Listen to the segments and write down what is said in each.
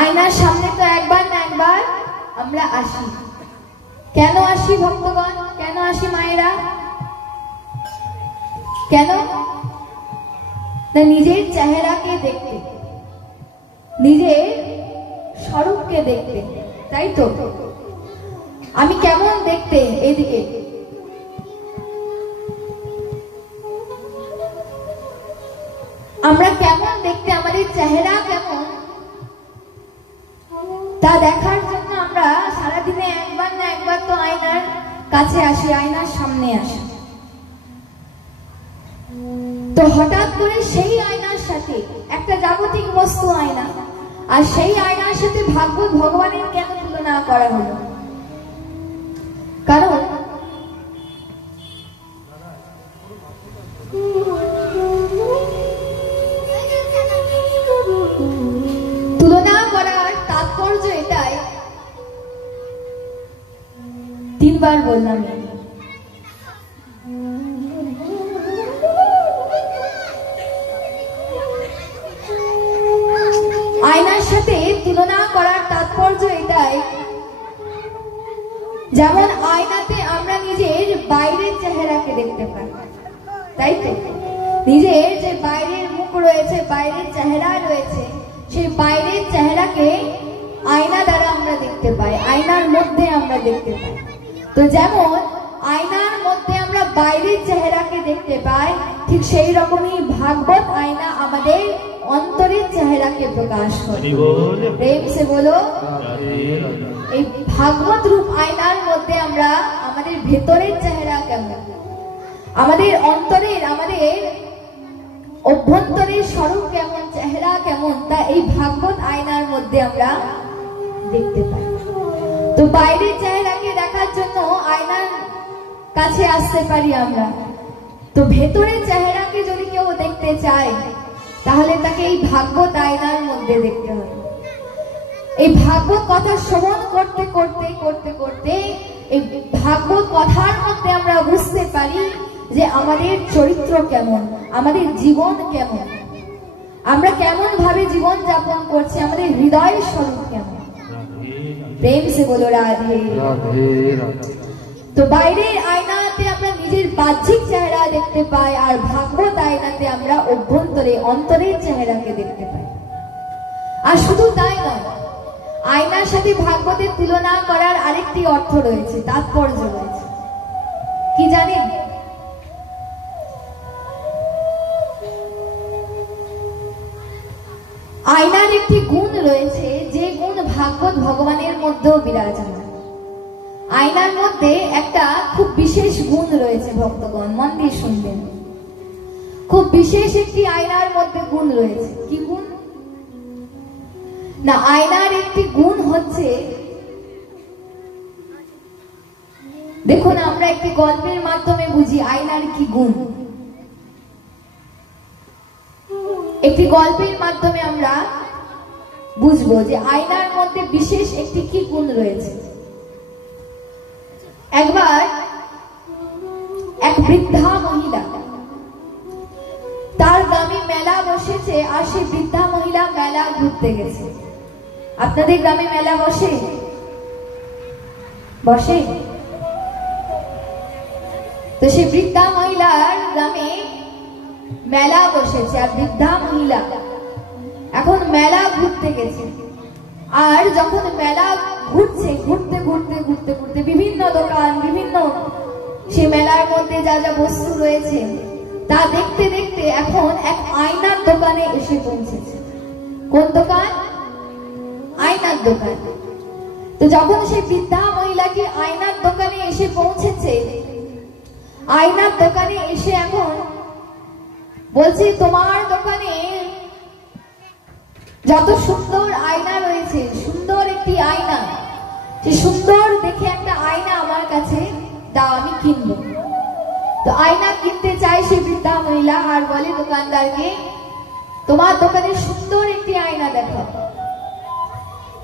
আয়নার সামনে তো একবার না একবার আমরা আসি। কেন আসি ভক্তগণ, কেন আসি মায়েরা? কেন না নিজের চেহারাকে দেখতে, নিজের স্বরূপকে দেখতে, তাই তো? আমি কেমন দেখতে, এদিকে আমরা কেমন দেখতে, আমাদের চেহারা কেমন, তা দেখার জন্য আমরা সারাদিনে একবার না একবার তো আয়নার কাছে আসি, আয়নার সামনে আসি। তো হঠাৎ করে সেই আয়নার সাথে একটা জাগতিক বস্তু আয়না, আর সেই আয়নার সাথে ভাগবত ভগবানের কেন তুলনা করা হলো? কারণ তুলনা করার তাৎপর্য এটাই, তিনবার বললাম, আয়নার সাথে তুলনা করার তাৎপর্য এটাই, যেমন আয়নাতে আমরা নিজের বাইরের চেহারাকে দেখতে পাই, তাই তো? নিজের যে বাইরের মুখ রয়েছে, বাইরের চেহারা রয়েছে, সেই বাইরের চেহারাকে আয়না দ্বারা আমরা দেখতে পাই, আয়নার মধ্যে আমরা দেখতে পাই। তো যেমন আয়নার মধ্যে আমরা বাইরের চেহারাকে দেখতে পাই, ঠিক সেই রকমই ভাগবত আয়না আমাদের অন্তরের চেহারাকে প্রকাশ করে। প্রেম সে বলো। এই ভাগবত রূপ আয়নার মধ্যে আমরা আমাদের ভেতরের চেহারা কেমন, আমাদের অন্তরের, আমাদের অভ্যন্তরের স্বরূপ কেমন, চেহারা কেমন, তা এই ভাগবত আয়নার মধ্যে আমরা দেখতে পাই। তো বাইরের চেহারাকে দেখার জন্য আয়নার কাছে আসতে পারি আমরা। তো ভেতরের চেহারাকে যদি কেউ দেখতে চায়, তাহলে তাকে এই ভাগবত আয়নার মধ্যে দেখতে হবে। এই ভাগবত কথা শ্রবণ করতে করতে করতে করতে এই ভাগবত কথার মধ্যে আমরা বুঝতে পারি যে আমাদের চরিত্র কেমন, আমাদের জীবন কেমন, আমরা কেমন ভাবে জীবন যাপন করছি, আমাদের হৃদয়ের স্বরূপ কেমন। প্রেম সে বলো রাধে রাধে। তো বাইরের আয়নাতে আমরা নিজের বাহ্যিক চেহারা দেখতে পাই, আর ভাগবত আয়নাতে আমরা অভ্যন্তরে অন্তরের চেহারাকে দেখতে পাই। আর শুধু তাই নয়, আয়নার সাথে ভাগবতের তুলনা করার আরেকটি অর্থ রয়েছে, তাৎপর্য রয়েছে। কি জানেন? আয়নার একটি গুণ রয়েছে, যে গুণ ভাগবত ভগবানের মধ্যেও বিরাজমান। আয়নার মধ্যে একটা খুব বিশেষ গুণ রয়েছে ভক্তগণ, মন দিয়ে শুনবেন। খুব বিশেষ একটি আয়নার মধ্যে গুণ রয়েছে। কি গুণ? না, আয়নার একটি গুণ হচ্ছে, দেখুন আমরা একটি গল্পের মাধ্যমে বুঝি আয়নার কি গুণ। একটি গল্পের মাধ্যমে আমরা বুঝবো যে আয়নার মধ্যে বিশেষ একটি কি গুণ রয়েছে। একবার এক বৃদ্ধা মহিলা, তার গ্রামে মেলা বসেছে, আর সেই বৃদ্ধা মহিলা মেলা ঘুরতে গেছে। আপনাদের গ্রামে মেলা বসে? বসে? তো সেই বৃদ্ধা মহিলার গ্রামে মেলা বসেছে, আর বৃদ্ধা মহিলা এখন মেলা ঘুরতে গেছে। আর যখন মেলা ঘুরছে, ঘুরতে ঘুরতে ঘুরতে ঘুরতে বিভিন্ন দোকান, বিভিন্ন সে মেলার মধ্যে যা যা বস্তু রয়েছে তা দেখতে দেখতে এখন এক আয়নার দোকানে এসে পৌঁছেছে। কোন দোকান? আয়নার দোকান। তো যখন সেই বৃদ্ধা মহিলাকে আয়নার দোকানে এসে পৌঁছেছে, আয়নার দোকানে এসে এখন বলছে, তোমার দোকানে যত সুন্দর আয়না রয়েছে, সুন্দর একটি আয়না, যে সুন্দর দেখে একটা আয়না আমার কাছে দাও, আমি কিনবো। তো আয়না কিনতে চাই সেই বৃদ্ধা মহিলা, আর বলে দোকানদারকে, তোমার দোকানে সুন্দর একটি আয়না দেখো।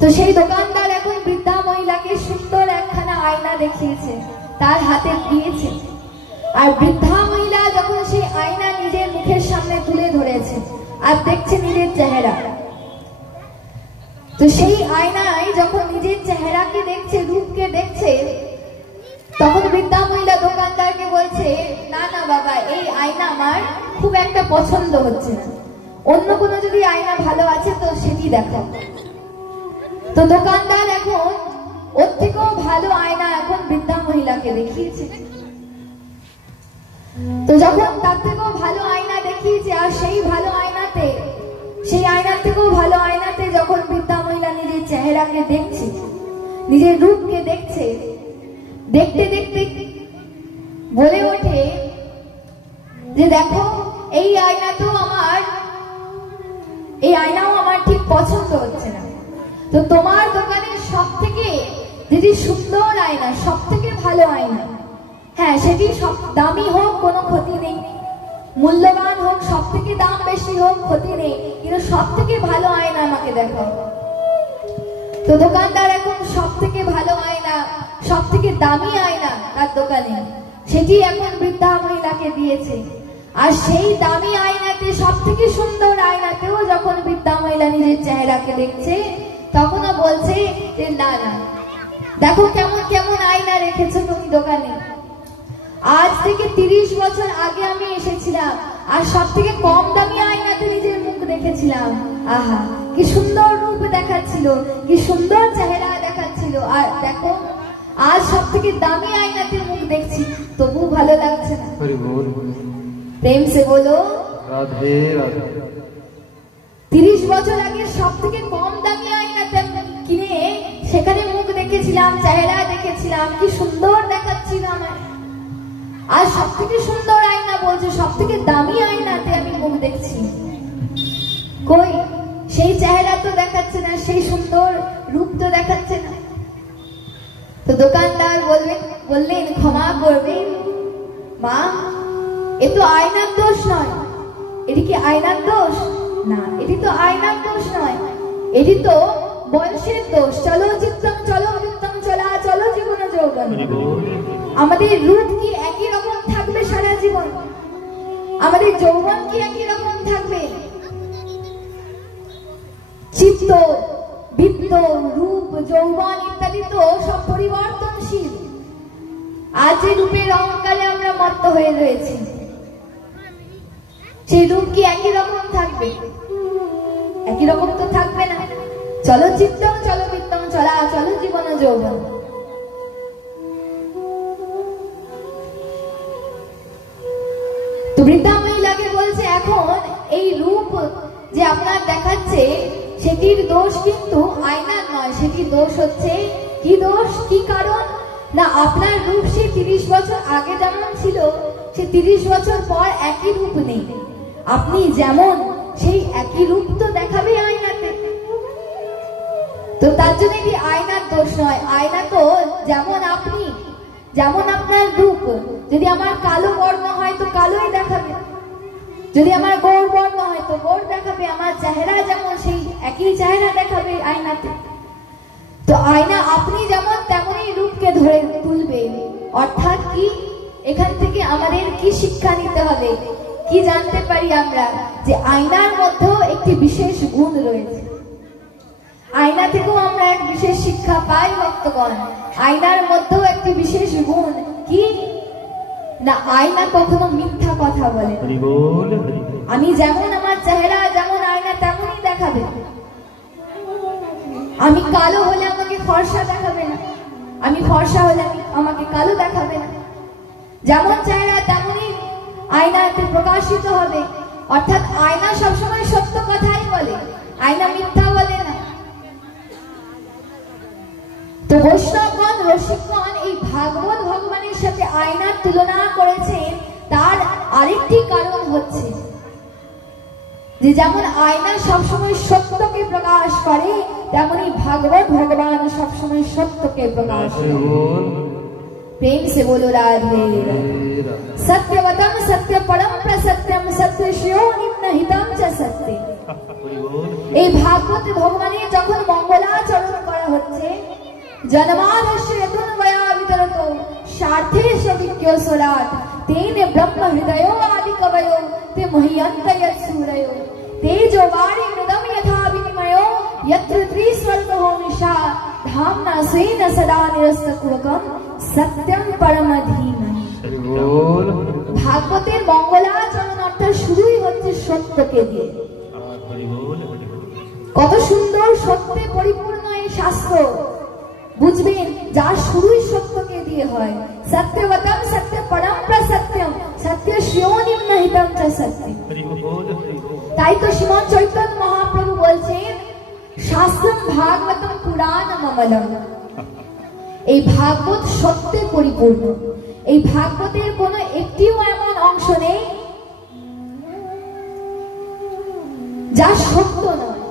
তো সেই দোকানদার এখন বৃদ্ধা মহিলাকে সুন্দর একখানা আয়না দেখিয়েছে, তার হাতে দিয়েছে। আর বৃদ্ধা মহিলা যখন সেই আয়না নিজের মুখের সামনে তুলে ধরেছে আর দেখছে নিজের চেহারা, তো সেই আয়নায় যখন নিজের চেহারাকে দেখছে, রূপকে দেখছে, তখন বৃদ্ধা মহিলা দোকানদারকে বলছে, না না বাবা, এই আয়না আমার খুব একটা পছন্দ হচ্ছে না, অন্য কোনো যদি আয়না ভালো আছে তো সেটি দেখো। তো দোকানদার এখন ওর থেকেও ভালো আয়না এখন বৃদ্ধা মহিলাকে দেখিয়েছে। তো যখন তার থেকেও ভালো আয়না দেখিয়েছে, আর সেই ভালো আয়নাতে, সেই আয়নার থেকেও ভালো আয়নাতে যখন বৃদ্ধা মহিলা নিজের চেহারাকে দেখছে, নিজের রূপকে দেখছে, দেখতে দেখতে বলে ওঠে যে দেখো, এই আয়নাতেও আমার, এই আয়নাও আমার ঠিক পছন্দ হচ্ছে না। তো তোমার দোকানের সব থেকে যদি সুন্দর আয়না, সব থেকে ভালো আয়না, হ্যাঁ সেটি সব দামি হোক কোনো ক্ষতি নেই, মূল্যবান হোক, সব থেকে দাম বেশি হোক ক্ষতি নেই, কিন্তু সব থেকে ভালো আয়না আমাকে দেখো। তো দোকানদার এখন সব থেকে ভালো আয়না, সব থেকে দামি আয়না তার দোকানে, সেটি এখন বৃদ্ধা মহিলাকে দিয়েছে। আর সেই দামি আয়নাতে, সব থেকে সুন্দর আয়নাতেও যখন বৃদ্ধা মহিলা নিজের চেহারাকে দেখছে, তখনও বলছে যে না না, দেখো কেমন কেমন আয়না রেখেছো তুমি দোকানে। আজ থেকে 30 বছর আগে আমি এসেছিলাম, আর সব থেকে কম দামি আয়নাতে নিজের মুখ দেখেছিলাম। আহা, কি সুন্দর রূপ দেখাচ্ছিল, কি সুন্দর চেহারা দেখাচ্ছিল, আর দেখো আজ সব থেকে দামি আয়নাতে মুখ দেখছি, তবু ভালো লাগছে না। প্রেম সে বলো রাধে রাধে। 30 বছর আগে সব থেকে কম দামি আয়নাতে কিনে সেখানে মুখ দেখেছিলাম, চেহারা দেখেছিলাম, কি সুন্দর দেখাচ্ছিল আমার। আর সব থেকে সুন্দর আয়না বলছে, সব থেকে দামি আয়নাতে আমি মুখ দেখছি, কই সেই চেহারা তো দেখাচ্ছে না, সেই সুন্দর রূপ তো দেখাচ্ছে না। তো দোকানদার বললেন ক্ষমা করবেন মা, এ তো আয়নার দোষ নয়। এটি কি আয়নার দোষ? না, এটি তো আয়নার দোষ নয়, এটি তো বয়সের দোষ। চলো চিত্তম চলো অবিত্তম চলা চলো জীবন যৌবন। আমাদের রূপ কি একই রকম থাকবে সারা জীবন? আমাদের যৌবন কি একই রকম থাকবে? চিত্ত, বৃত্ত, রূপ, যৌবন ইত্যাদি তো সব পরিবর্তনশীল। আজ যে রূপের অহংকারে আমরা মত্ত হয়ে রয়েছি, সেই রূপ কি একই রকম থাকবে? একই রকম তো থাকবে না। চলো চিত্তম চলো বৃত্তম চলা চলো জীবন যৌবন। তো বৃদ্ধা মহিলাকে বলছে, এখন এই রূপ যে আপনার দেখাচ্ছে সেটির দোষ কিন্তু আয়নার নয়, সেটির দোষ হচ্ছে কি দোষ, কি কারণ না, আপনার রূপ সে 30 বছর আগে যেমন ছিল, সে 30 বছর পর একই রূপ নেই। আপনি যেমন, সেই একই রূপ তো দেখাবে আয়নাতে। তো তার জন্য এটি আয়নার দোষ নয়। আয়না তো যেমন আপনি, যেমন আপনার রূপ, যদি আমার কালো বর্ণ হয় তো কালোই দেখাবে, যদি আমার গৌর বর্ণ হয় তো গৌর দেখাবে, আমার চেহারা যেমন সেই একই চেহারা দেখাবে আয়নাতে। তো আয়না আপনি যেমন তেমনই রূপকে ধরে তুলবে। অর্থাৎ কি, এখান থেকে আমাদের কি শিক্ষা নিতে হবে, কি জানতে পারি আমরা, যে আয়নার মধ্যেও একটি বিশেষ গুণ রয়েছে। আয়না থেকেও আমরা এক বিশেষ শিক্ষা পাই ভক্তগণ। আয়নার মধ্যেও একটি বিশেষ গুণ কি না, আয়না কখনো মিথ্যা কথা বলে। আমি যেমন, আমার চেহারা যেমন আয়না তেমনই দেখাবে। আমি কালো হলে আমাকে ফর্সা দেখাবে না, আমি ফর্সা হলে আমাকে কালো দেখাবে না। যেমন চেহারা তেমনই আয়নাতে প্রকাশিত হবে। অর্থাৎ আয়না সবসময় সত্য কথাই বলে, আয়না মিথ্যা বলে না। তো বৈষ্ণবগণ, রসিকগণ এই ভাগবত ভগবানের সাথে আয়নার তুলনা করেছেন। তার আরেকটি কারণ হচ্ছে যে যেমন আয়না সবসময় সত্যকে প্রকাশ করে, তেমনি ভাগবত ভগবান সবসময় সত্যকে প্রকাশ করে। प्रेम से बोलो राधे। सत्यवतम सत्य परम प्रसत्यम सत्य श्रेयो निम्न हितम च सत्य। এই ভাগবত ভগবানের যখন মঙ্গলাচরণ করা হচ্ছে, জন্মাদস্য যতুর্বয়া বিতরত স্বার্থেশ বিজ্ঞসরাট তেন ব্রহ্ম হৃদयो आदि कवयो ते मह्यन्त यत्सूरयो तेजो वारि मृदम यथा विनिमयो यत्र त्रिस्वर्गो निशा धाम्ना स्वेन सदा निरस्तकुहकं सत्यं परम धीमहि। ভাগবতের মঙ্গলাচরণ অর্থাৎ শুরুই হচ্ছে সত্যকে দিয়ে। কত সুন্দর সত্যে পরিপূর্ণ এই শাস্ত্র, বুঝবেন যার শুরুই সত্যকে দিয়ে হয়। সত্যবতম সত্য পরম প্রসত্যম সত্য শ্রেয়োনিম নিহিতম চ সত্যম। তাই তো শ্রীমৎ চৈতন্য মহাপ্রভু বলছেন শাস্ত্রম ভাগবতম পুরাণম অমলম। এই ভাগবত সত্যে পরিপূর্ণ। এই ভাগবতের কোন একটিও এমন অংশ নেই যা সত্য নয়,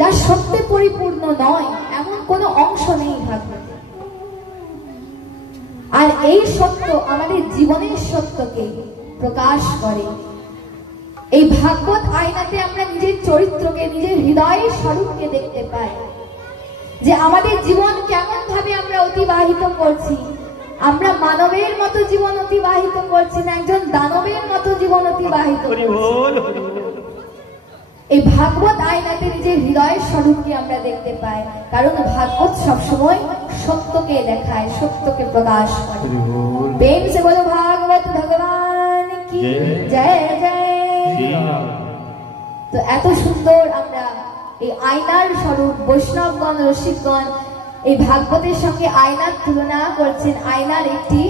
যা সত্যে পরিপূর্ণ নয়, এমন কোন অংশ নেই ভাগবতে। আর এই সত্য আমাদের জীবনের সত্যকে প্রকাশ করে। এই ভাগবত আয়নাতে আমরা নিজের চরিত্রকে, নিজের হৃদয়ের স্বরূপকে দেখতে পাই, যে আমাদের জীবন কেমন ভাবে আমরা অতিবাহিত করছি। আমরা মানবের মতো জীবন অতিবাহিত করছি না, একজন দানবের মতো জীবন অতিবাহিত করছি। এই ভাগবত আয়নাতে নিজের হৃদয়ের স্বরূপকে আমরা দেখতে পাই, কারণ ভাগবত সবসময় সত্যকে দেখায়, সত্যকে প্রকাশ করে। প্রেম সে বলো ভাগবত ভগবান কি জয় জয়। তো এত সুন্দর আমরা এই আয়নার স্বরূপ, বৈষ্ণবগণ রসিকগণ এই ভাগবতের সঙ্গে আয়নার তুলনা করছেন। আয়নার একটি